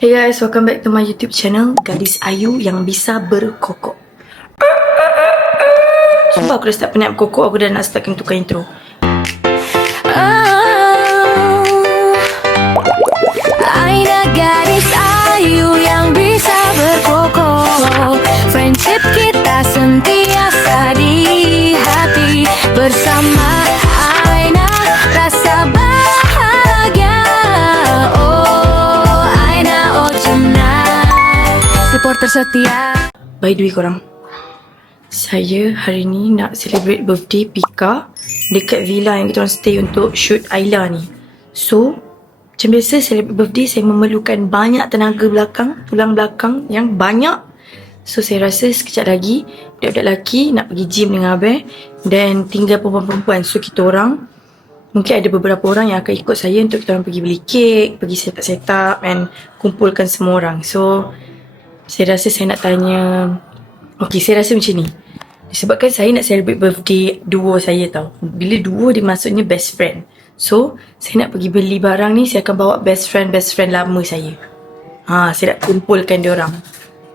Hey guys, welcome back to my YouTube channel, Gadis Ayu yang bisa berkokok. Sumpah aku dah start penat berkokok, aku dah nak start tukar intro. Aina gadis ayu yang bisa berkokok. Friendship kita sentiasa di hati. Bersama Aina rasa bahagia. Oh Aina, oh Cemnai, supporter setia. By the way korang, saya hari ni nak celebrate birthday Pika dekat villa yang kita orang stay untuk shoot Ayla ni. So, macam biasa celebrate birthday saya memerlukan banyak tenaga belakang, tulang belakang yang banyak. So saya rasa sekejap lagi budak-budak lelaki nak pergi gym dengan Abel dan tinggal perempuan-perempuan. So kita orang, mungkin ada beberapa orang yang akan ikut saya untuk kita orang pergi beli kek, pergi set up and kumpulkan semua orang. So saya rasa saya nak tanya, okay, saya rasa macam ni. Disebabkan saya nak celebrate birthday duo saya tau. Bila duo dia maksudnya best friend. So saya nak pergi beli barang ni, saya akan bawa best friend lama saya. Saya nak kumpulkan dia orang.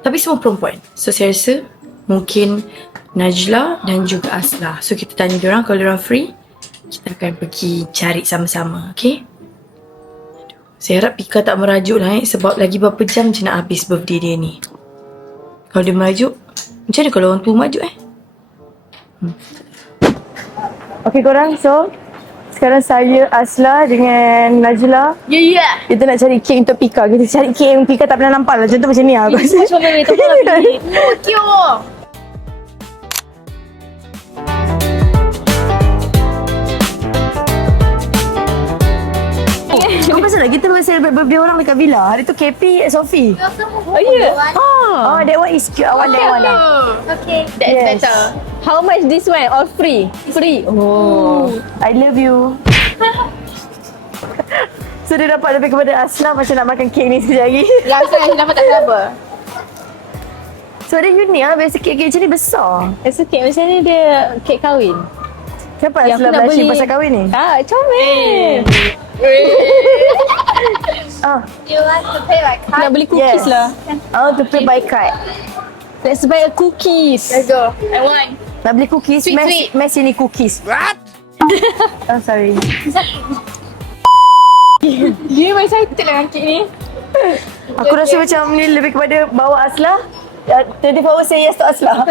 Tapi semua perempuan. So saya rasa mungkin Najla dan juga Asla. So kita tanya dia orang, kalau dia orang free, kita akan pergi cari sama-sama, okay? Saya harap Pika tak merajuk lah sebab lagi berapa jam je nak habis birthday dia ni. Kalau dia merajuk, macam mana kalau orang tua merajuk Okay korang, so sekarang saya, Asla dengan Najla, kita nak cari kek untuk Pika. Kita cari kek yang Pika tak pernah nampak lah. Contoh macam ni lah. Macam mana ni? Tak boleh lagi. Cute. Kau pasal lah kita celebrate birthday orang dekat villa. Hari tu KP Sophie. Oh ya. Oh, that one is cute. I want that one lah. Okay. That's Yes. better. How much this one? All free? Free. Oh. I love you. So dia dapat lebih kepada Asla macam nak makan kek ni sekejap lagi. Rasa yang dapat tak sabar. So dia unik lah. Biasa kek-kek macam ni besar. Rasa kek macam ni dia kek kahwin. Kenapa Yang Asla aku nak blushing beli- pasal kahwin ni? Comel. You want to pay by card? Nak beli cookies Yes. lah. I want to pay by card. Let's buy a cookies. Let's go. I want. Nak beli cookies. Sweet. Mes ini cookies. What? Oh sorry. Dia memang excited lah dengan kek ni. Aku rasa macam ni lebih kepada bawa Asla. 24 hours say yes to Asla.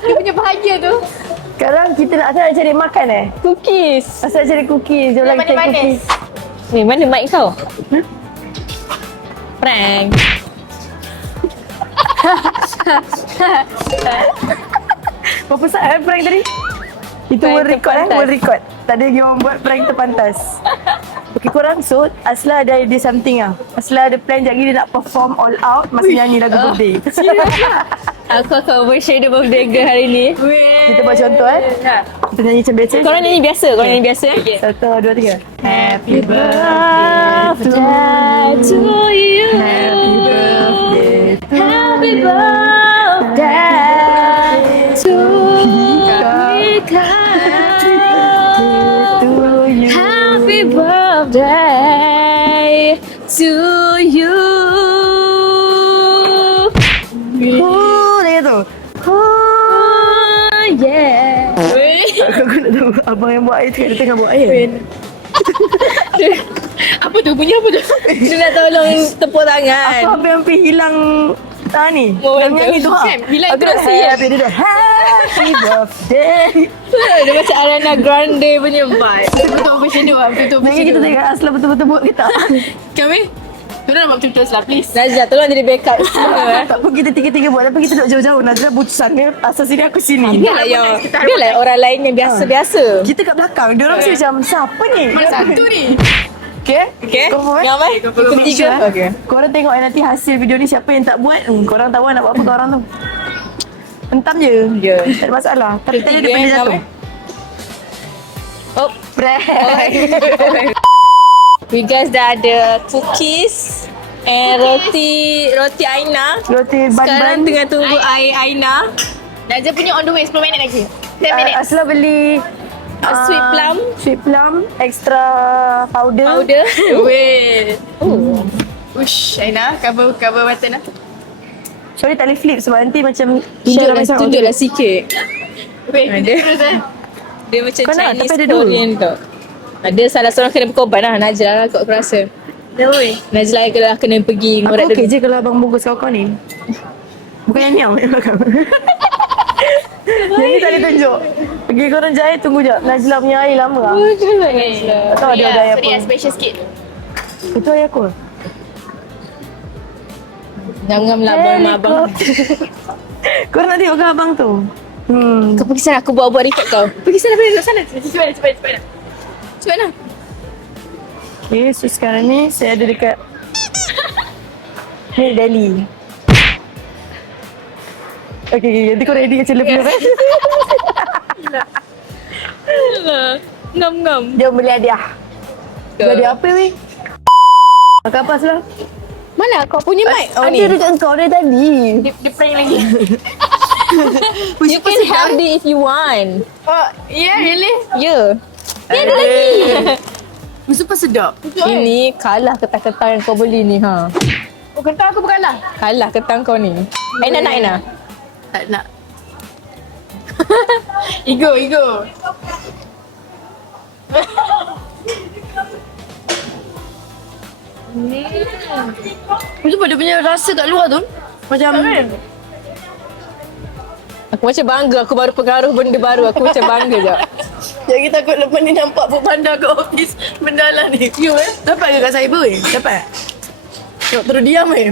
Dia punya bahagia tu. Sekarang kita nak cari makan Cookies. Asal nak cari cookies. Jom Yang lagi cari manis-manis. cookies. Ni mana mic kau? Prank. Berapa saat prank tadi? Itu Prank world record terpantas. world record. Tak ada lagi orang buat prank terpantas. Okay korang, so Asla ada idea something lah. Asla ada plan sekejap lagi dia nak perform all out masa nyanyi lagu birthday. Aku akan overshare the birthday girl hari ni. Kita buat contoh Kita nyanyi macam biasa. Korang nyanyi biasa. Korang nyanyi biasa. Satu, dua, tiga. Happy Birthday to you. Happy birthday to Happy you. birthday to Pika. To you. Happy birthday to you. Dia tu. Oh yeah. Aku nak tahu abang yang buat air tu dia tengah buat air. Apa tu? Bunyi apa tu? Dia nak tolong tepuk tangan. Aku hampir hilang ni. Dalam nyanyi tu Kan? Hilang Aku dah interaksi, happy dia dah happy birthday. Dia macam Ariana Grande punya vibe. Betul-betul overshadow lah. Betul-betul Lagi kita overshadow. tengok Asla betul-betul buat ke tak? Kami? Tolong nak buat betul-betul lah, please. Najah tolong jadi backup semua. Tak apa kita tiga-tiga buat. Tapi kita duduk jauh-jauh. Najla buat sana. Asal sini aku sini. Biarlah yang biarlah orang lain yang biasa-biasa. Kita kat belakang. Dia orang mesti macam siapa ni? Mana satu ni? Okay? Okay? Confirm Yang apa? Make Ketiga. sure, Okay. Korang tengok nanti hasil video ni siapa yang tak buat. Korang tahu nak buat apa korang tu. Hentam je. Ya. Tak ada masalah. Tapi tadi dia Ketiga benda yang jatuh. Oh, Prank. we guys dah ada cookies and roti Aina. Roti Sekarang ban-ban. tengah tunggu air Aina. Najah punya on the way 10 minit lagi. 10 minit. Asla beli Sweet plum. Sweet plum, extra powder. Powder. Wait. Oh. Ush, Aina, cover button lah. Sorry tak boleh flip sebab nanti macam share macam Tunjuklah sikit. Wait, Ada. terus Dia macam Kau nak? Chinese Tapi ada dua. Korean tau. Ada salah seorang kena berkorban lah. Najla lah kot aku rasa. Oi. Najla kena pergi ngorak Aku okey je kalau abang bungkus kau ni. Bukan yang ni tau. Yang belakang. Yang ni tak boleh tunjuk. Pergi korang jahit tunggu jap. Najla punya air lama lah. Najla. Tak tahu ada air Sorry, apa. special sikit. Itu air aku. Ngam-ngam lah abang. Korang nak tengok ke abang tu? Kau pergi sana, aku buat record kau. Pergi sana, pergi sana. Cepat. Cepat lah. Okay, so sekarang ni saya ada dekat New Delhi. Okay, nanti kau ready macam lebih kan? Ngam-ngam. Jom beli hadiah. Beli hadiah apa weh? Makan apa Aslah? Mana kau punya mic? Oh Ada ni. dekat kau dari tadi. Dia prank lagi. You can have it if you want. Oh, yeah, really? Ya. Ada lagi. Super sedap. Ini kalah ketang-ketang yang kau beli ni ha. Oh, kentang aku bukan lah. Kalah ketang kau ni. Aina nak Aina. Tak nak. Ego. Itu pada punya rasa kat luar tu macam Aku macam bangga aku baru pengaruh benda baru. Aku macam bangga je. yang kita takut lepas ni nampak Puk Panda kat office mendalah ni. You dapat ke kat cyber weh? Dapat? Tengok terus diam weh.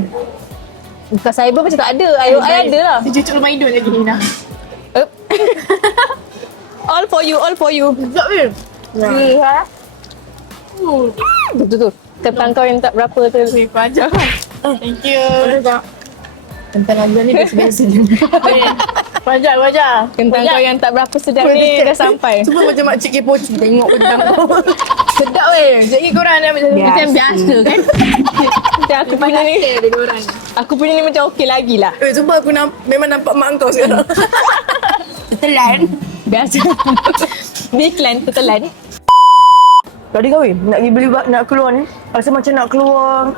Bukan cyber macam tak ada. I ada lah. Dia cucuk rumah hidung lagi, Hina. All for you. Sedap weh. Tu. Ketang kau yang tak berapa tu. Weh, pajak. Thank you. Tentang Azlan ni biasa-biasa je. Pajak. Kentang kau yang tak berapa sedap ni dah sampai. Semua macam makcik kepoci tengok bentang kau. Sedap weh. Jadi korang ni macam biasa kan? Macam aku punya ni. Aku punya ni macam okey lagi lah. Sumpah aku memang nampak mak kau sekarang. Telan. Biasa. Biklan tetelan. Tadi kau weh, nak pergi beli nak keluar ni. Rasa macam nak keluar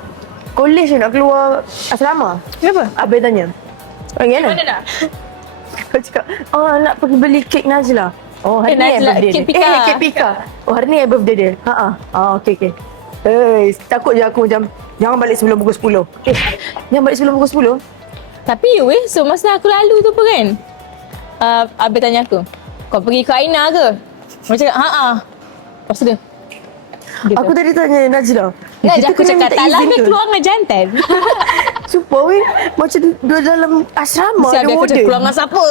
college je, nak keluar asrama. Kenapa? Abang tanya. Orang mana? Mana nak? Kau cakap, nak pergi beli kek Najla. Oh, hari ni Najla, birthday kek dia. Pika. Kek Pika. Oh, hari ni birthday dia. Okey. Takut je aku macam, jangan balik sebelum pukul 10. Jangan balik sebelum pukul 10. Tapi weh, so masa aku lalu tu apa kan? Abang tanya aku, kau pergi ke Aina ke? Macam cakap, Lepas tu dia. Aku tadi tanya Najla. Aku cakap, tak lah ni keluar dengan jantan. Sumpah weh, macam dia dalam asrama Mesti ada habis aku cakap, warden. keluar dengan siapa?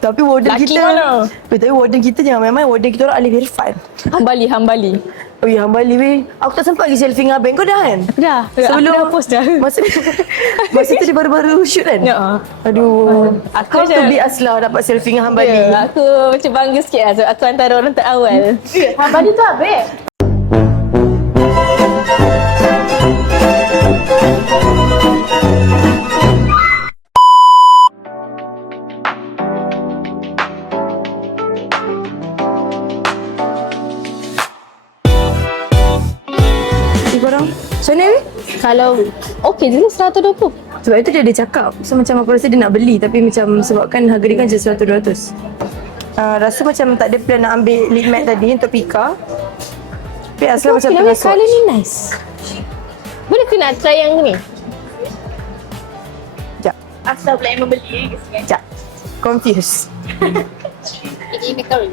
Tapi warden Laki kita mana? Tapi warden kita jangan main-main. Warden kita orang ahli verify. Hambali. Oh ya, Hambali weh. Aku tak sempat pergi selfie dengan abang kau dah kan? Dah. Sebelum aku dah post dah. Masa tu dia baru-baru shoot kan? Ya. Aduh. Aku How to macam- be Asla dapat selfie dengan Hambali. Ya, aku macam bangga sikit lah. Sebab aku antara orang terawal. Hambali tu habis. Korang macam mana weh? Kalau okey je 120. Sebab itu dia ada cakap. So macam aku rasa dia nak beli. Tapi macam sebabkan harga dia kan je 100-200. Rasa macam tak ada plan nak ambil lip matte tadi untuk Pika. Tapi Asla macam tengah Colour swatch. ni nice. Boleh ke nak try yang ni? Sekejap. Asal pula yang membeli. Sekejap. Confused. Ini makeup ni.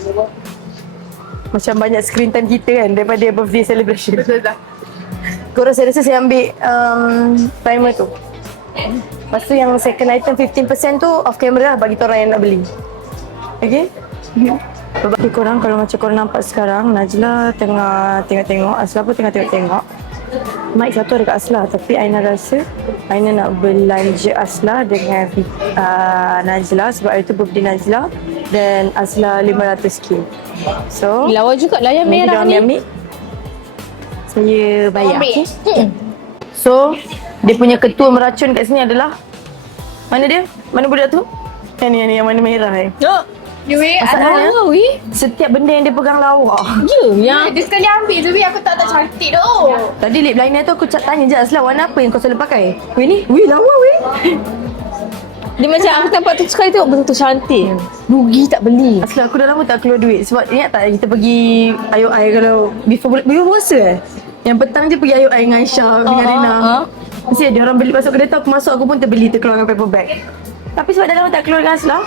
Macam banyak screen time kita kan daripada birthday celebration. Betul. Korang saya rasa saya ambil primer tu. Lepas tu yang second item 15% tu off camera lah bagi orang yang nak beli. Okay? Bagi korang kalau macam korang nampak sekarang Najla tengah tengok-tengok, Asla pun tengah tengok-tengok. Mic satu ada kat Asla tapi Aina rasa Aina nak belanja Asla dengan Najla sebab itu birthday Najla dan Asla 500k. So, Lawa juga lah yang nanti merah diorang ni. ambil. Saya bayar. Ambil. Okay? So, dia punya ketua meracun kat sini adalah mana dia? Mana budak tu? Yang ni yang mana merah ni. Oh, Yui, Masalahnya Setiap benda yang dia pegang lawa. yang Dia sekali ambil je, Wei. Aku tak cantik tu. Tadi lip liner tu aku tanya je Asla, warna apa yang kau selalu pakai? Weh ni, weh lawa weh. dia macam aku nampak tu sekali tengok betul-betul cantik. Rugi tak beli. Asla aku dah lama tak keluar duit. Sebab ingat tak kita pergi IOI kalau before puasa yang petang je pergi IOI dengan Aisyah dengan Rina. Mesti ada orang beli masuk kedai tu, aku masuk aku pun terbeli terkeluar dengan paper bag. Tapi sebab dah lama tak keluar dengan Asla,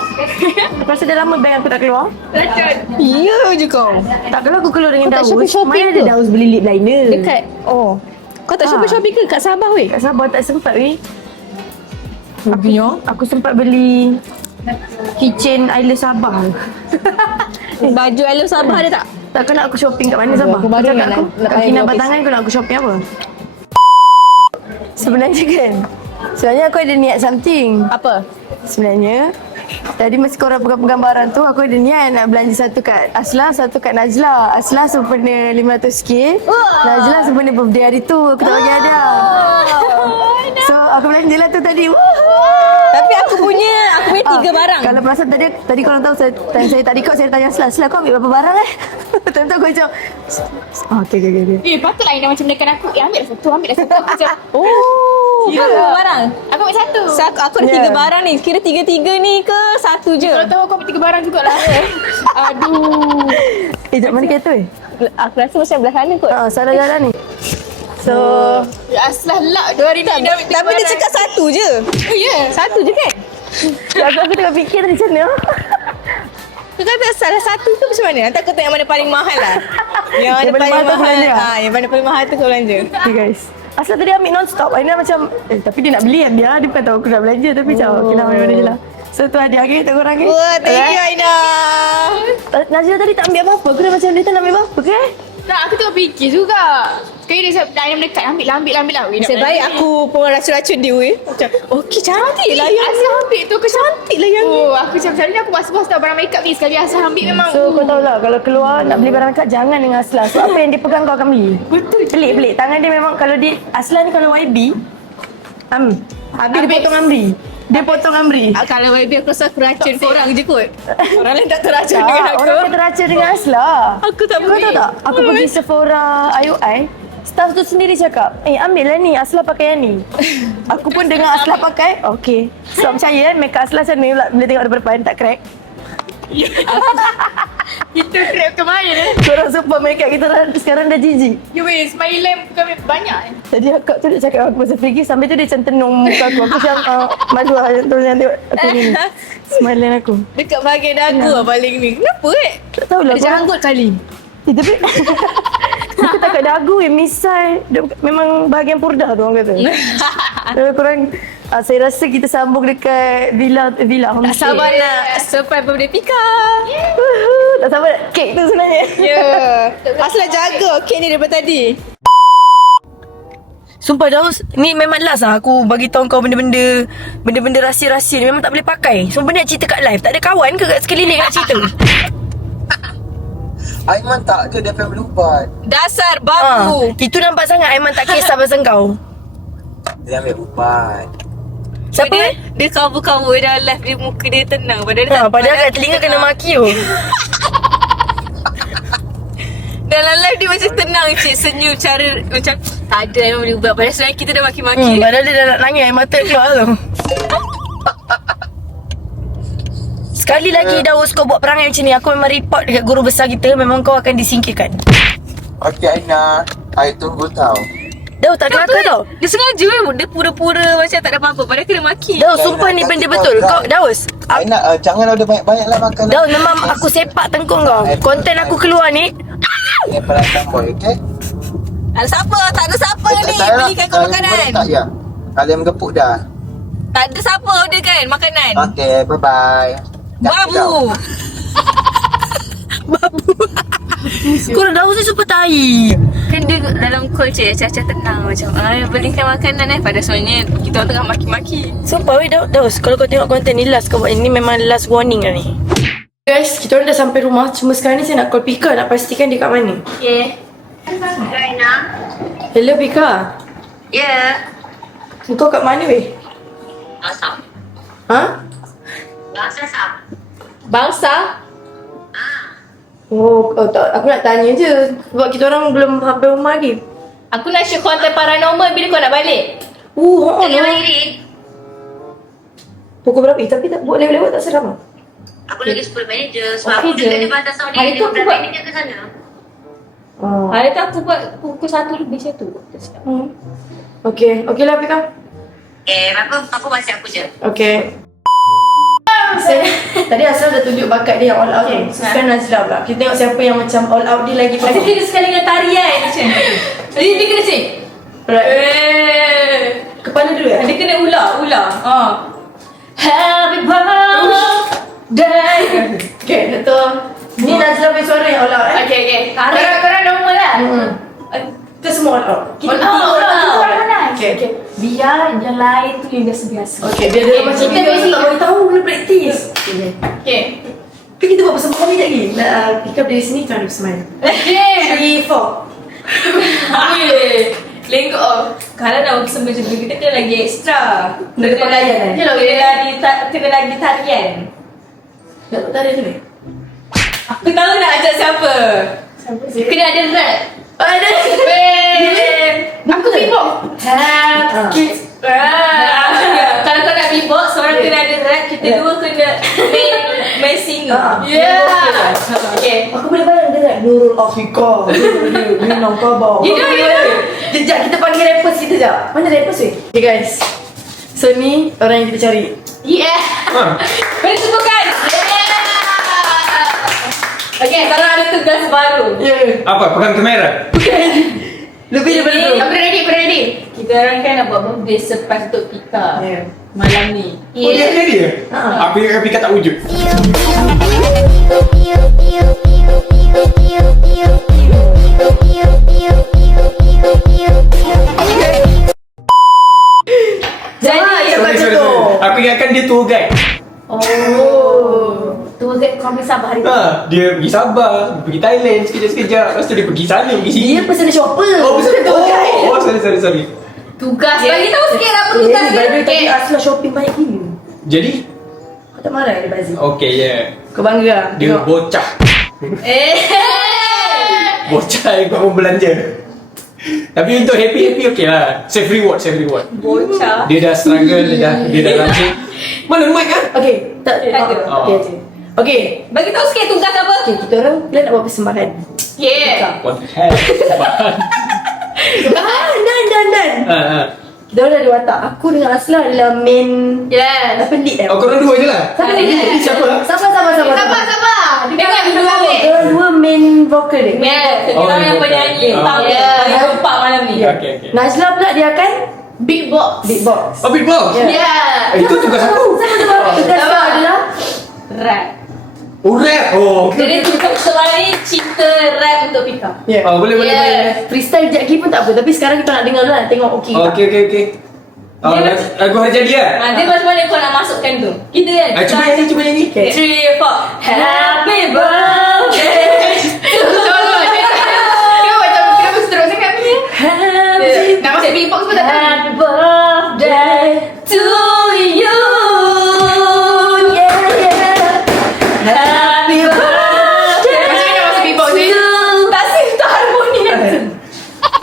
aku rasa dah lama bag aku tak keluar. Ya je kau. Tak, kalau aku keluar dengan Kau tak Daus, Shopee mana ke? ada Daus beli lip liner? Dekat kau tak Shopee ke kat Sabah weh? Kat Sabah tak sempat weh. Ruginya. Aku sempat beli keychain Island Sabah. Baju Hello Sabah ada tak? Tak, kau nak aku shopping kat mana Sabah? Aku baru Kau cakap nak- aku, nak kat main Kinabalu office. Batangan kau nak aku shopping apa? Sebenarnya kan, sebenarnya aku ada niat something. Apa? Sebenarnya, tadi masa korang pegang-pegang barang tu, aku ada niat nak belanja satu kat Asla, satu kat Najla. Asla sempena 500k, Najla sempena birthday hari tu, aku tak bagi hadiah. So, aku belanja lah tu tadi. Tapi aku punya 3 barang. Kalau perasan tadi korang tahu saya tak record, saya tanya Asla, Asla kau ambil berapa barang Tentu aku macam okay. Patutlah Aina macam menekan aku. Ambil dah satu, ambil dah satu. Aku macam, Kau berapa barang? aku ambil satu. Aku ada 3 barang ni. Kira 3-3 ni ke satu je? Kalau tahu aku ambil 3 barang jugalah. Aduh. Jap mana kereta Aku rasa macam belah kanan kot. salah jalan ni. So, Ya aslah lah. 2 hari ni dah ambil 3 Tapi dia barang. cakap satu je. Oh ya. Satu je kan? aku tengah fikir tadi macam mana. Kau kata salah satu tu macam mana? Nanti aku tengok yang mana paling mahal lah. Yang mana Yang paling paling mahal tu mahal. belanja? Yang mana paling mahal tu kau belanja. Okay guys, Asla tadi ambil non-stop. Aina macam, tapi dia nak beli kan dia. Dia bukan tahu aku nak belanja. Tapi macam, okay lah, mana-mana je lah. So tu hadiah okay untuk korang ke? Wah, thank you Aina. Najla tadi tak ambil apa-apa. Aku dah macam dia tak nak ambil apa-apa ke? Tak, aku tengah fikir juga. Sekali dia cakap, Aina mendekat. Ambil lah. Weh, nak Nasib baik aku pun racun-racun dia weh. Macam, okey cantik lah yang Asal ambil tu aku cantik lah yang Oh, aku macam ni aku bas-bas tau barang makeup ni. Sekali Asal ambil memang. So kau tahu lah, kalau keluar nak beli barang makeup, jangan dengan Asla. So apa yang dia pegang kau akan beli. Betul. Pelik-pelik. Tangan dia memang, kalau dia, Asla ni kalau YB, habis dia potong amri. Dia potong amri. Kalau baby aku rasa aku racun korang je kot. Orang lain tak terracun dengan aku. Orang kata racun dengan Asla. Aku tak Kau tahu tak? Aku pergi Sephora IOI, staff tu sendiri cakap, ambil lah ni, Asla pakai yang ni. Aku pun dengar Asla pakai, okay. So percaya kan, makeup Asla macam ni pula, bila tengok daripada depan, tak crack. Kita grab ke mana? Korang sumpah makeup kita sekarang dah jijik. You weh, smile lamp kami banyak. Tadi akak tu dia cakap aku pasal Figi, sambil tu dia macam tenung muka aku. Aku macam, malu lah tu yang tengok aku ni. Smile aku. Dekat bahagian dagu lah paling ni. Kenapa Tak tahulah. Ada janggut kali. Tapi aku tak kat dagu misai. Memang bahagian purdah tu orang kata. Tapi korang, saya rasa kita sambung dekat villa homestay. Tak sabar nak surprise birthday Pika. Tak sabar nak kek tu sebenarnya. Ya. Asal jaga kek ni daripada tadi. Sumpah Daus, ni memang last lah aku bagi tahu kau benda-benda rahsia-rahsia ni memang tak boleh pakai. Sumpah ni nak cerita kat live. Tak ada kawan ke kat sekeliling nak cerita? Aiman tak ke dia akan berubat. Dasar babu. Itu nampak sangat Aiman tak kisah pasal kau. Dia ambil ubat. Siapa? Dia cover-cover dalam live dia muka dia tenang. Padahal kat telinga kena maki tu. Dalam live dia macam tenang cik. Senyum cara macam tak ada Aiman boleh ubat. Padahal sebenarnya kita dah maki-maki. Padahal dia dah nak nangis, air mata keluar tu. Sekali lagi Daus kau buat perangai macam ni, aku memang report dekat guru besar kita, memang kau akan disingkirkan. Okey Aina, I tunggu tau. Daus tak kelakar tau. Dia sengaja dia pura-pura macam tak ada apa-apa. Padahal kena maki. Daus sumpah ni benda betul. Kau Daus, Aina, jangan order banyak-banyak lah makan. Daus memang aku sepak tengkung kau. Konten aku keluar ni. Ni perasaan boy, okey? Ada siapa? Tak ada siapa ni belikan kau makanan. Boleh tak ya? Kalian gepuk dah. Tak ada siapa order kan makanan. Okey, bye-bye. Babu. Kau Daus ni super tai. Kan dia dalam call cik Caca tenang macam belikan makanan pada sebenarnya kita orang tengah maki-maki. Sumpah weh Daus, kalau kau tengok konten ni last kau buat ini memang last warning lah ni. Guys, kita orang dah sampai rumah. Cuma sekarang ni saya nak call Pika, nak pastikan dia kat mana. Okay. Hello Pika. Ya, Kau kat mana weh? Asam. Ha? Bangsa Sam. Bangsa? Tak, aku nak tanya je. Sebab kita orang belum sampai rumah lagi. Aku nak shoot konten paranormal bila kau nak balik. Pukul berapa? Tapi tak buat lewat-lewat tak seram lah. Aku lagi 10 minit je. Sebab Okey aku je. dekat di batas sama Hari dia. tu aku 15 buat- minit je ke sana. Hari tu aku buat pukul 1 lebih macam tu. Okay lah Pika. Aku masih aku je. Okay. Tadi Asal dah tunjuk bakat dia yang all out tu. Sekarang Nazla pula. Kita tengok siapa yang macam all out dia lagi. Macam dia sekali dengan tarian macam. Jadi dia kena sing. Alright. Kepala dulu ya? Dia kena ular. Happy birthday. Okay, Dato'. Ni Nazla punya suara yang all out Okay. Korang normal lah. Kita semua all out. Kita orang mana? Okay. Biar yang lain tu yang biasa-biasa. Okay, biar dia macam kita kita basic. tak boleh tahu, kena praktis. Okay. Tapi kita buat bersama kami sekejap lagi. Pick up dari sini, try to smile. Okay. 3, 4. Lengkok kalau nak work macam tu kita kena lagi extra. Ada pakaian kan? Yalah, kena lagi tarian. Nak buat tarian dulu? Aku tahu nak ajak siapa. Kena ada rap. Ada. Aku beatbox. Kalau kau nak beatbox, seorang kena ada rap, kita dua kena main singer. Okay. Aku boleh bayang dia nak Nurul Afrika. Minum khabar. You know. Sekejap, kita panggil rappers kita sekejap. Mana rappers weh? Okay guys. So ni orang yang kita cari. Yeah. Boleh sebutkan. Okay, sekarang ada tugas baru. Apa? Pegang kamera? Lebih daripada tu. Aku ready. Kita orang kan nak buat birthday surprise untuk Pika malam ni. Oh, dia ada dia? Apa yang Pika tak wujud? Jadi, Sorry. Aku ingatkan dia tour guide. tu guide kau ambil sabar hari tu. Dia pergi Sabah, pergi Thailand sekejap-sekejap. Lepas tu dia pergi sana, pergi sini. Dia personal shopper. Oh, sorry. Tugas. Bagi tahu sikit apa tugas dia. Baru tadi Asla shopping banyak gila. Jadi? Kau tak marah dia Bazzi? Okay, yeah. Kau bangga lah? Dia Tengok. bocah. Bocah yang kau belanja. Tapi untuk happy okay lah. Save reward. Bocah. Dia dah struggle, dia dah rajin. Mana mic kan? Okay, tak ada. Okay, je. Okay, Bagi tahu sikit tugas apa? okay, kita orang plan nak buat persembahan. Yeah. What the hell? Dan. Kita orang dah ada watak. Aku dengan Asla adalah main. Yes. Apa lead Oh, korang dua je lah? Siapa lead? Jadi siapa? Sabar. Sabar. Tengok dulu. Orang dua main vocal dia. Yeah. Kita Oh, orang yang okay. penyanyi. Oh. Tahu ya. Paling kompak malam ni. Okay. Najla pula dia akan Beatbox. beatbox. Oh, beatbox? Yeah. Itu tugas aku. Tugas kau adalah Rap. Oh, rap? Oh, okay. Jadi tugas seorang ni cinta rap untuk Pika. Oh, boleh. freestyle sekejap lagi pun tak apa. Tapi sekarang kita nak dengar dulu nak tengok okey tak. Okay. Oh, Dia lagu hari jadi lah? Dia macam mana kau nak masukkan tu? Kita kan? Cuba nyanyi. Okay. 3, 4. Happy birthday. Kau macam kenapa seterus sangat ni? Nak masuk beatbox pun tak tahu. Happy birthday to you. Happy birthday. Macam mana masuk beatbox ni? Tak harmoni nanti.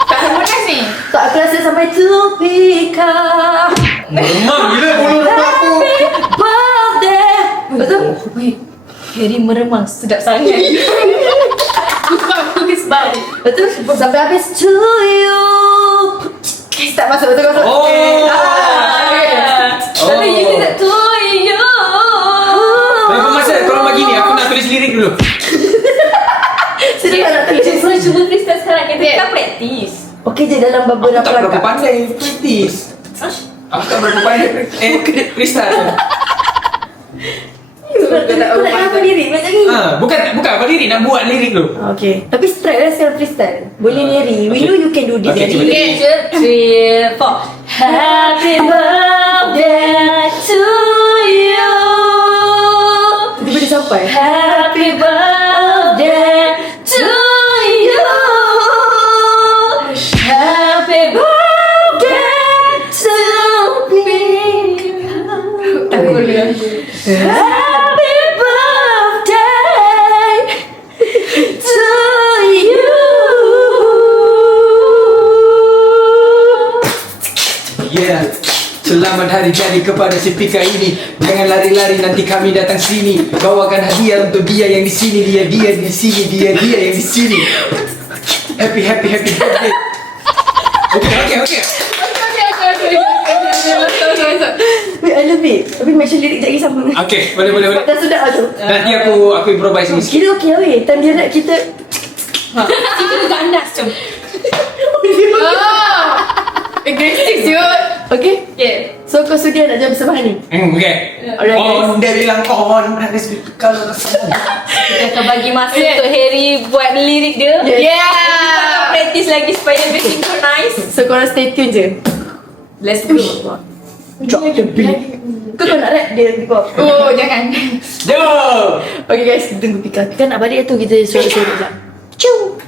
Tak harmonis ni. Tak, aku rasa sampai tu Pika. Memang gila bulu rumah aku. Birthday. Betul? Weh, Harry meremang sedap sangat. Betul? Sampai habis to you. Tak masuk, betul masuk. Oh. Tapi you tidak to you. Berapa masa korang bagi ni? Aku nak tulis lirik dulu. Sedih nak tulis. Cuba freestyle sekarang. Kita praktis. Okey je dalam Aku beberapa tak berapa langkah. pandai praktis. Aku tak berapa pandai freestyle. Kau nak apa lirik macam ni? Bukan apa lirik, nak buat lirik dulu. Okay. Tapi strike lah sekarang freestyle. Boleh ni Harry. We know you can do this. Okay, Harry. cuba. 3, 4. Happy birthday to you. Tiba-tiba dia sampai. Happy birthday to you. Happy birthday to me. Happy birthday. Selamat hari jadi kepada si Pika ini. Jangan lari-lari nanti kami datang sini. Bawakan hadiah untuk dia yang di sini, dia di sini, dia yang di sini. Happy birthday. Okay. Wait, I love it. Tapi make sure lirik tak sama. Okay, boleh. Dah sudah tu. Nanti aku improvise sikit. Kira okey weh. Time dia nak kita Kita juga anak macam. Aggressive siut. okay? Yeah. So kau sudia nak jawab bersama ni? Okay. Alright, guys. Dia bilang on. Kalau Kita akan bagi masa untuk Harry buat lirik dia. Yeah. Kita akan practice lagi supaya dia lebih synchronize. So korang stay tune je. Let's go. Drop the beat. Kau nak rap dia nanti kau. Oh, jangan. Jom. Okay guys, kita tunggu Pika. Pika nak balik tu kita suara-suara sekejap. Cium.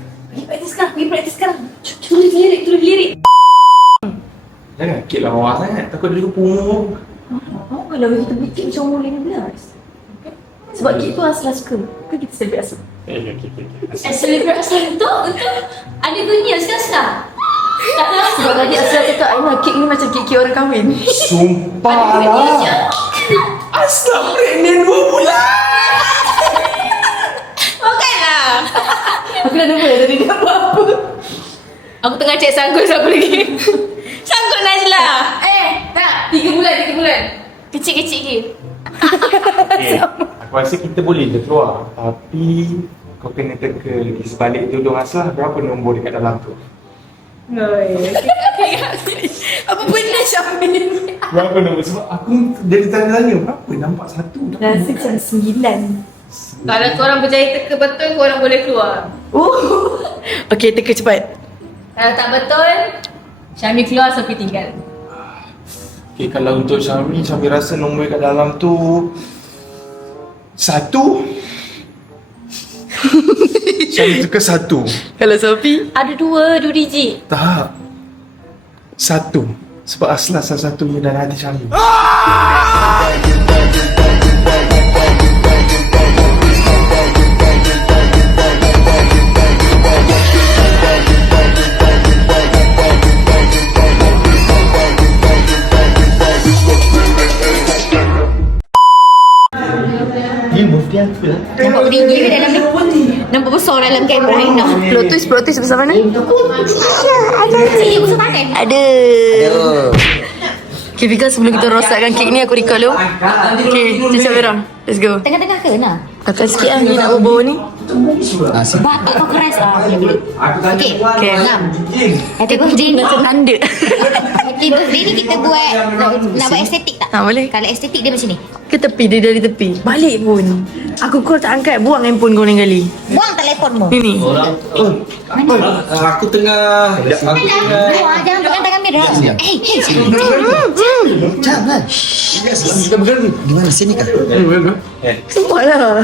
Pergi praktis sekarang. Tulis lirik. Jangan kek lah bawah sangat. Takut dia juga pungung. Kalau kita bikin macam umur 15. Sebab kek tu Asla suka. Kan kita celebrate Asla. Celebrate asal untuk ada dunia sekarang. Sebab tadi Asla cakap Aina kek ni macam kek orang kahwin. Sumpah lah. Asla pregnant 2 bulan. Bukanlah. Aku dah lupa tadi dia apa-apa. Aku tengah cek sanggup siapa lagi. Sanggup Najla. Tak. 3 bulan. Kecil-kecil ke? Aku rasa kita boleh je keluar. Tapi kau kena teka di sebalik tudung Aslah berapa nombor dekat dalam tu. Apa benda Syamil? Berapa nombor? Sebab aku jadi tanya-tanya berapa nampak satu. Rasa macam 9. Kalau korang berjaya teka betul, korang boleh keluar. Okay, teka cepat. Kalau tak betul, Syamil keluar, Sophie tinggal. Okay, kalau untuk Syamil rasa nombor kat dalam tu 1. Syamil teka 1. Kalau Sophie? Ada 2 digit. Tak. 1. Sebab Aslah salah satunya dalam hati Syamil. Nampak tinggi ke dalam ni? Nampak besar dalam kamera Aina. Plot twist besar mana? Ada cik besar mana? Ada. Okay, Pika, sebelum kita rosakkan kek ni aku record dulu. Okay, Cica Vera, let's go. Tengah-tengah ke nak? Tekan sikit lah ni nak bau ni. Sebab kau keras lah. Okey. Okay. Happy birthday ni. Penanda. Happy birthday ni kita buat nak buat estetik tak? Boleh. Kalau estetik dia macam ni. Ke tepi, dia dari tepi. Balik pun. Aku call tak angkat, buang handphone kau lain kali. Buang telefonmu. Ni. Aku tengah. Jangan pegang tangan dia dah. Hey. Jangan. Gimana sini kan? Sumpah lah.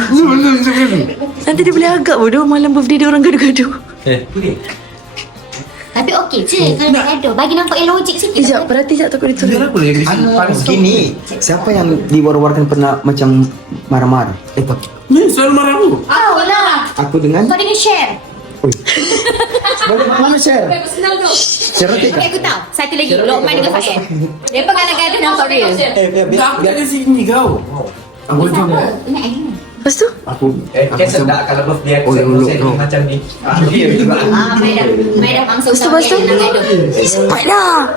Nanti dia boleh agak bodoh malam birthday dia orang gaduh-gaduh. Tapi okey je kalau tak gaduh. Bagi nampak yang logik sikit. Sekejap, perhati sekejap takut dia turun. Gini, siapa yang diwar-warkan pernah macam marah-marah? Tak. Ni selalu marah aku. Oh lah. Aku dengan Kau dengan share. boleh mana share? Senang tu. Share Okay, aku tahu. Satu lagi. Lokman dengan Faiz. Dia kalau gaduh nampak real. Tak kat sini kau. Aku jom. Ingat Aina. Lepas tu? Aku Cancel tak kalau birthday aku macam ni. Mai dah langsung Lepas tu? Cepat lah.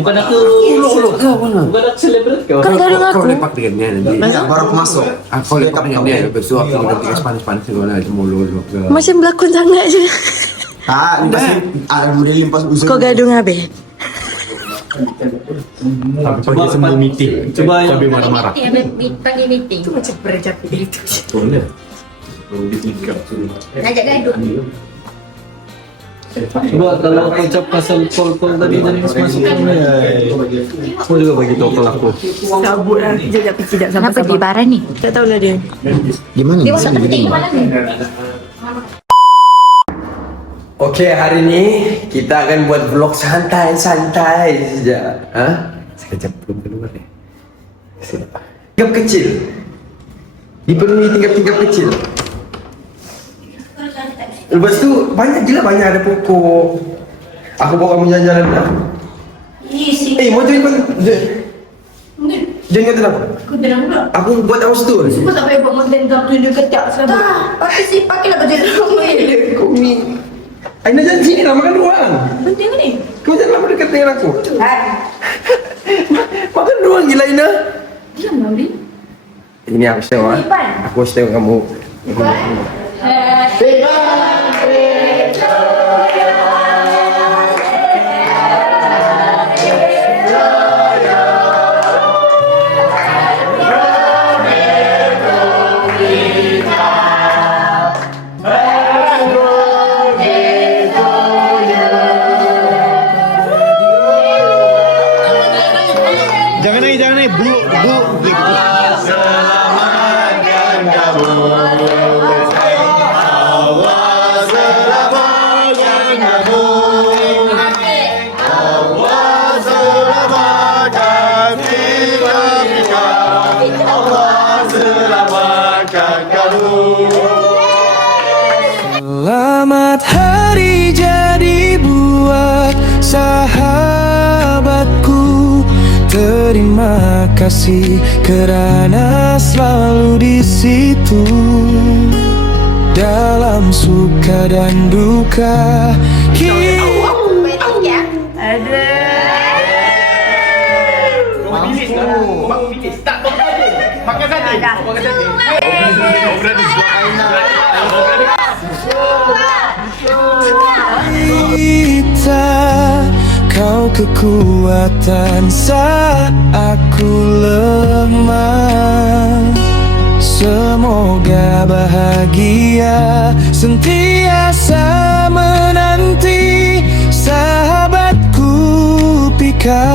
Bukan aku. Bukan aku celebrate kau. Kau gaduh dengan aku. lepak dengan dia nanti. baru aku masuk. Kau lepak dengan dia. Lepas tu aku nanti kasi panas-panas segala macam mulu. Macam berlakon sangat je. Boleh limpas usaha. Kau gaduh dengan Abel. Pagi semua meeting. Cuba yang Sambil marah-marah. Panggil meeting. Macam berjapit gitu. Boleh. Dia tinggal. Ajak gaduh. Cuba kalau kau cakap pasal call tadi jangan masuk Kau juga bagi tahu call aku. Sabut lah. Sekejap kejap Kenapa sabar-sabar. dia barang ni? Tak tahulah dia. Gimana? Dia masuk penting malam ni. Okey, hari ni kita akan buat vlog santai-santai saja. Sekejap belum keluar ni. Tingkap kecil. Dipenuhi tingkap-tingkap kecil. Lepas tu banyak ada pokok. Aku bawa kamu jalan-jalan dah. Isi Mau join kau? Join kata apa? Kau tenang pula. Aku buat house tour. Kau tak payah buat konten kau tu dia ketak serabut. Pakailah baju drama ni. Kau ni. Aina janji ni nak makan ruang. Penting ke ni? Kau jangan lama dekat dengan aku. Makan ruang gila Aina. Diam lah, Bi. Ini aku tengok ah. Aku tengok kamu. Jangan naik, bu. Selamat hari jadi buat sahabatku. Terima kasih kerana selalu di situ dalam suka dan duka. Kita, kau kekuatan saat aku lemah. Semoga bahagia sentiasa menanti sahabatku Pika.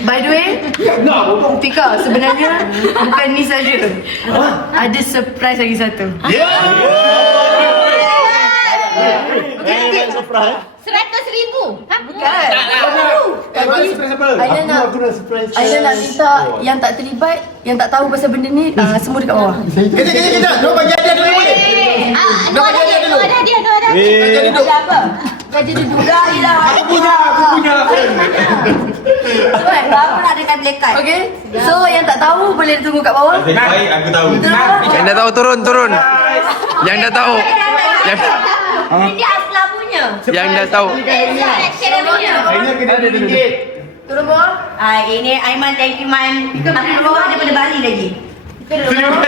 By the way, Pika, sebenarnya bukan ni saja. Ada surprise lagi satu. 100,000. Bukan. Aina nak minta yang tak terlibat, yang tak tahu pasal benda ni, semua dekat bawah. Kejap. Kau bagi hadiah dulu boleh? No hadiah. Ada apa? Kerja dia juga lah. Aku punya. Berapa nak dekat lekat? Okay. So yang tak tahu boleh tunggu kat bawah. Baik, aku tahu. Yang dah tahu turun. Yang dah tahu. Ini Asla punya. Yang dah tahu. Aina kena ada ringgit. Turun bawah. Ini Aiman, thank you Man. Aku bawa daripada Bali lagi. Terima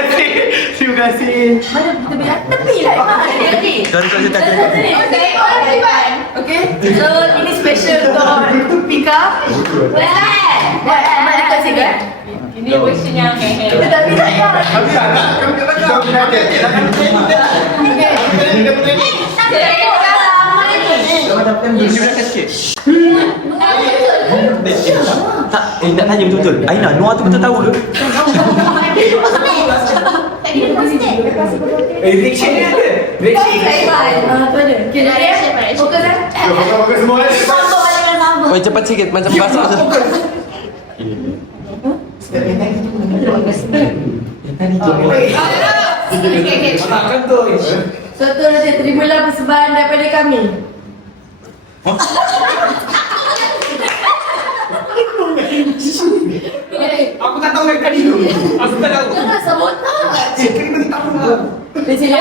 kasih. Mana tepi lah Iman. Jadi. Okay. So ini special untuk Pika. Mana dekat sini? Ini version yang hehe. Tapi tak ada. Kau kena ada. Tak tanya betul-betul. Aina, Noah tu betul tahu ke? Reaction dia ada. Tu ada. Okay, jadi fokus kan? Fokus semua. Oh, cepat sikit macam basah tu. Makan tu. So tu nanti terimalah persembahan daripada kami. Aku tak tahu yang tadi tu. Aku tak tahu. Jangan sabotaj. Kena tahu lah. Di sini.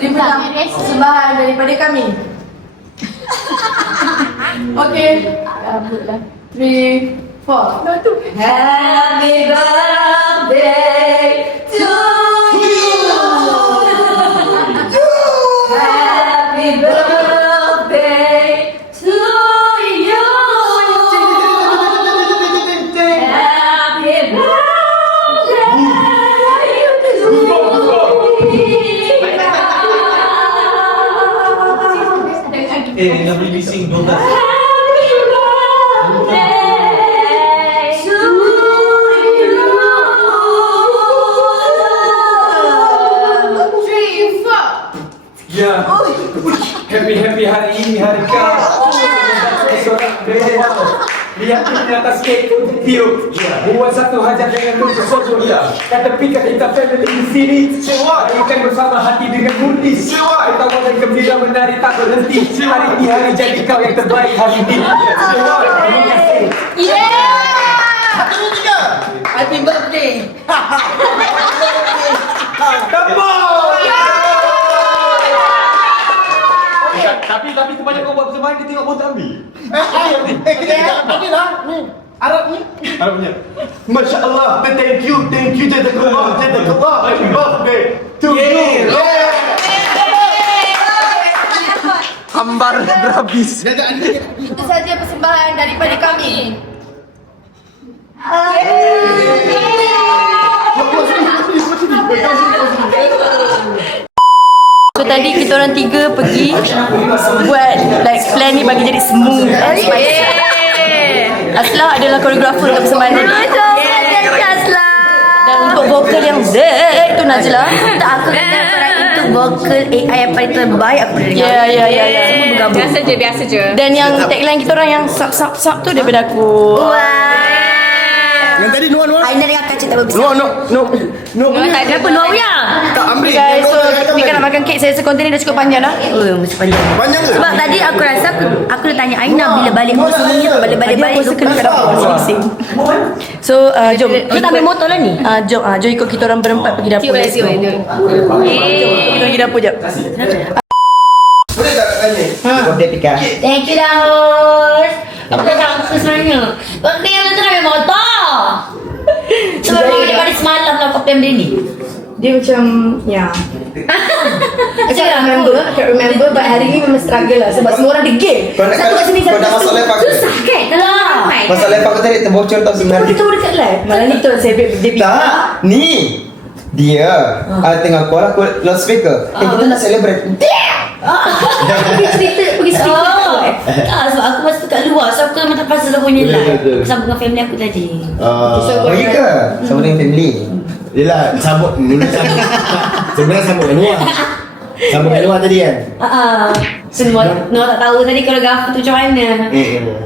Terimalah persembahan daripada kami. Okay. 3, 4. Happy birthday to you. Happy birthday to you. Happy birthday. Dah boleh bising 12. Ya. Happy hari ini hari kau. Seorang beda. Lihat di atas kek untuk view. Buat satu hajat dengan tutup soto. Kata pikat kita family di sini. Ikan bersama hati dengan murni. Ketawa dan gembira menari tak berhenti. Hari ini hari jadi kau yang terbaik hari ini. Terima kasih. Happy birthday. Tapi sebanyak kau buat persembahan, dia tengok kau tak ambil. Ambil lah. Ni. Arab ni. Arabnya. Masya Allah. Thank you. Jazakallah. Happy birthday to you. Hambar berhabis. Itu saja persembahan daripada kami. So tadi kita orang 3 pergi buat like plan ni bagi jadi smooth and spicy. Aslah adalah koreografer untuk persembahan ni. Dan untuk vokal yang zek tu Najla. Tak, aku kata korang itu vokal AI yang paling terbaik aku pernah dengar. Ya. Semua bergabung. Biasa je. Dan yang tagline kita orang yang sap tu daripada aku. Yang tadi Noah. Aina dengan kacau tak berbisa. No. Kenapa Noah punya? Tak ambil. Guys, so kita nak makan kek. Saya rasa konten ni dah cukup panjang dah. Oh, masih panjang. Panjang ke? Sebab tadi aku rasa aku dah tanya Aina bila balik ke sini, balik-balik Aku rasa kena kat dapur masing-masing. So jom. Kita ambil motor lah ni. Jom ikut kita orang berempat pergi dapur. Let's go. Jom kita pergi dapur jap. Boleh tak tanya? Birthday Pika. Thank you Daus. Apa kata aku sebenarnya? Birthday yang tu ambil motor. Sebab daripada semalam lah kau plan benda ni. Dia macam I can't remember but hari ni memang struggle lah sebab semua orang degil. Satu kat sini, satu kat sini. Susah kan? Lah. Masa live aku tadi terbocor tau sebenarnya. Kita dekat live. Malam ni kita orang celebrate birthday Pika. Tak, ni dia tengah call aku loudspeaker. Kita nak celebrate. Pergi cerita. Tak, sebab aku masa tu kat luar. So aku memang terpaksa lah punya live. Bersama dengan family aku tadi. Pergi ke? Sama dengan family. Yelah, sebenarnya sambut dengan Noah. Sambut dengan Noah tadi kan? So Noah tak tahu tadi koreografer tu macam mana.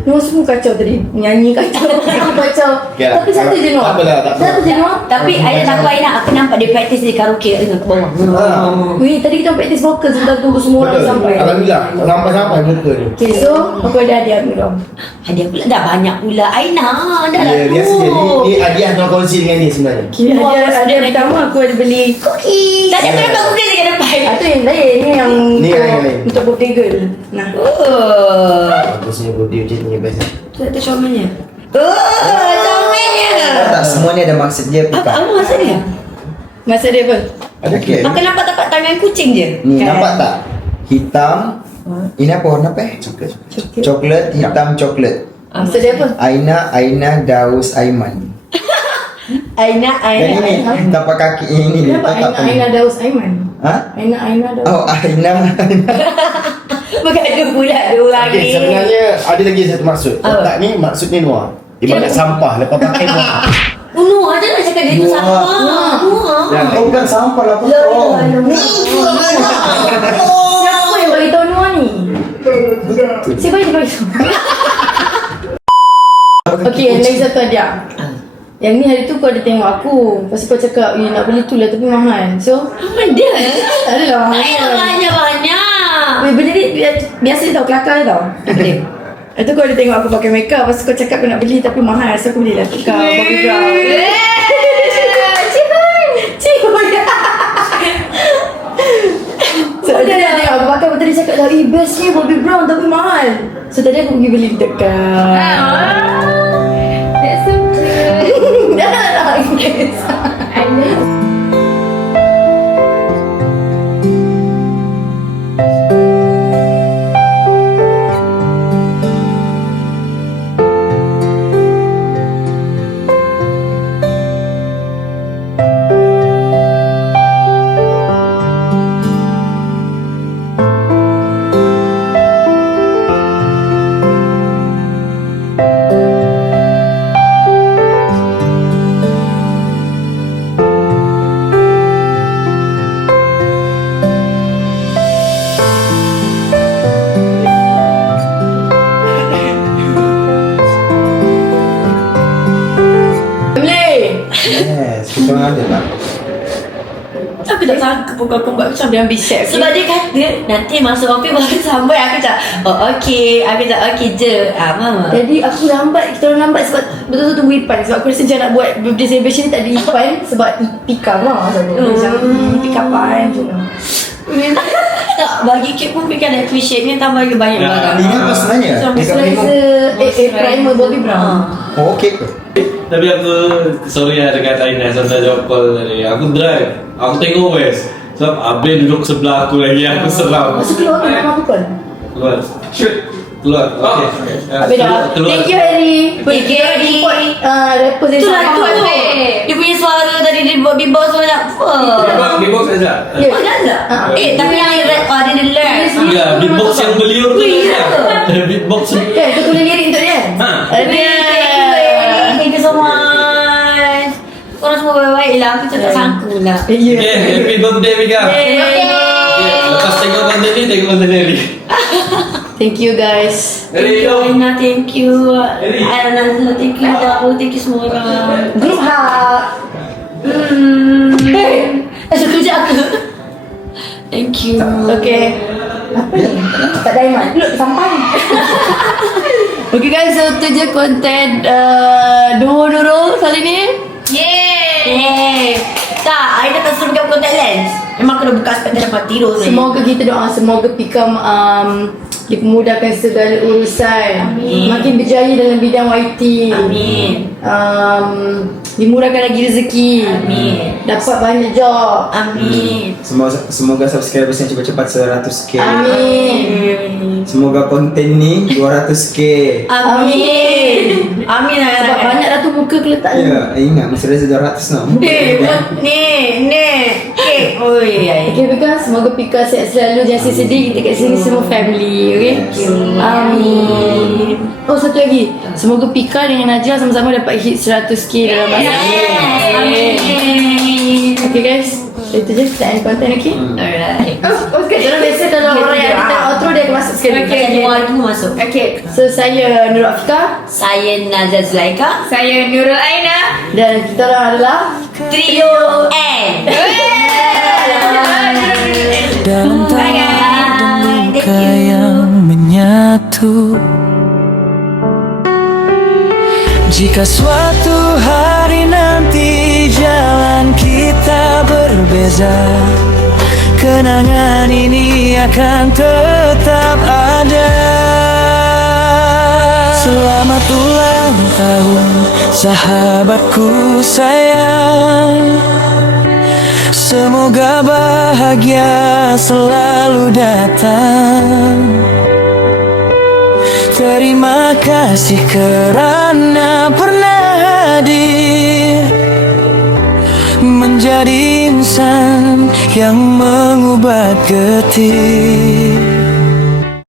Noah semua kacau tadi. Nyanyi kacau. Aku kacau. Okay lah. Tapi satu je Noah. Tak apalah, tak apa. Satu je Noah. Tapi Aina aku nampak dia practice di karaoke tengok ke bawah. Weh, tadi kita practice vocal sebentar tunggu semua orang sampai. Alhamdulillah, sampai muka ni. Okay, so aku ada hadiah ambil dong. Hadiah pula dah banyak pula. Aina dah lah. Ya, biasa je. Ni hadiah tuan kongsi dengan dia sebenarnya. Okay, hadiah pertama aku ada beli Cookies. Tadi aku nampak cookies dekat depan. Itu yang lain. Ni yang untuk birthday girl. Nah. Bagusnya birthday macam ni best. Tu comelnya. Comelnya. Tak, semua ni ada maksud dia Pika. Apa maksud dia? Masa dia apa? Okay. Aku nampak tapak tangan kucing je. Ni nampak tak? Hitam. Ini apa warna apa? Coklat, hitam coklat. Masa dia apa? Aina Daus Aiman. Aina Dan ini tapak kaki ini. Kenapa Aina Daus Aiman? Ha? Aina Daus. Oh, Aina. Bukan ada pula dua orang Okay, ni. sebenarnya ada lagi satu maksud. Kotak ni maksudnya Noah. Ibarat sampah lepas pakai Noah. Noah je nak cakap dia tu sampah. Noah. Oh, bukan sampah lah. Siapa yang bagi tahu Noah ni? Siapa yang bagi tahu? Okay, yang lagi satu hadiah. Yang ni hari tu kau ada tengok aku. Lepas tu kau cakap, nak beli tu lah tapi mahal. So, Apa dia? tak adalah mahal. Banyak-banyak. Benda ni biasa tau, kelakar tau. Lepas tu kau ada tengok aku pakai makeup. Lepas tu kau cakap kau nak beli tapi mahal. So aku belilah Pika Bobby Brown. Cihun. So dia dah tengok aku pakai. Lepas tu dia cakap dah, best ni Bobby Brown tapi mahal. So tadi aku pergi beli dekat. That's so cute. Dah nangis. I love sangka pun kau buat macam Dia ambil share. sebab dia kata nanti masuk office baru sambut. Aku cakap oh okey. Aku cakap okey je. Mama. Jadi aku lambat, kita orang lambat sebab betul-betul tunggu Ipan. Sebab aku rasa macam nak buat birthday celebration tak ada Ipan sebab Pika lah. Macam Pika Pan tu lah. Tak, bagi kek pun Pika nak appreciate ni, tambah lagi banyak barang. Ini apa sebenarnya? Moisturizer, primer Bobbi Brown. Oh, okey ke? Tapi aku sorry lah dekat Aina sampai jawab call tadi. Aku drive, aku tengok West. Sebab Abel duduk sebelah aku lagi, aku seram. Masa keluar kan nama aku pun. Keluar. Keluar. Okey. Habis dah. Thank you Harry. Thank you, Harry. Rapper saya Itulah sama. tu. Dia punya suara tadi dia buat beatbox semua nak. Beatbox saja. Oh, dah. Tapi yang rap ada the learn. Ya, beatbox yang beliau tu dah. Beatbox. Kan, kau tulis lirik untuk dia. Thank you so much. Korang semua baik-baik lah. Aku tak sangka pula. Okay, happy birthday Mika. Okay, lepas tengok konten ni, tengok konten ni. Thank you guys. Thank you Aina, thank you Aina, thank you Daku, thank you semua orang. Group hug. Satu je aku. Thank you. Okay. Apa ni? Tak diamond. Look, sampai. Okay guys, so tu je konten Duro kali ni. Yeay. Tak, Aina tak suruh pakai contact lens. Memang kena buka spek dapat tidur ni. Semoga kita doa, semoga Pika dipermudahkan segala urusan. Amin. Makin berjaya dalam bidang YT. Amin. Dimurahkan lagi rezeki. Amin. Dapat banyak job. Amin. Semoga subscribers yang cepat-cepat 100k. Amin. Semoga konten ni 200k. Amin. Amin lah. Sebab banyak dah tu muka aku letak ni. Ya, ingat mesti rasa 200 nak. Ni. Kek. Oh ya. Okay Pika, semoga Pika sihat selalu. Jangan sedih, kita kat sini semua family. Okay. Amin. Oh, satu lagi. Semoga Pika dengan Najla sama-sama dapat hit 100k dalam masa ni. Amin. Okay guys, itu je kita end konten, okay? Alright. Oh, sekali. Orang biasa kalau orang yang kita outro dia akan masuk sekali. Okay, itu masuk. Okay. So, saya Nurul Afika. Saya Najla Zulaika. Saya Nurul Aina. Dan kita orang adalah Trio N. Dalam tawa duka yang menyatu. Jika suatu hari nanti jalan kita berbeza, kenangan ini akan tetap ada. Selamat ulang tahun sahabatku sayang. Semoga bahagia selalu datang. Terima kasih kerana pernah hadir, menjadi insan yang mengubat getir.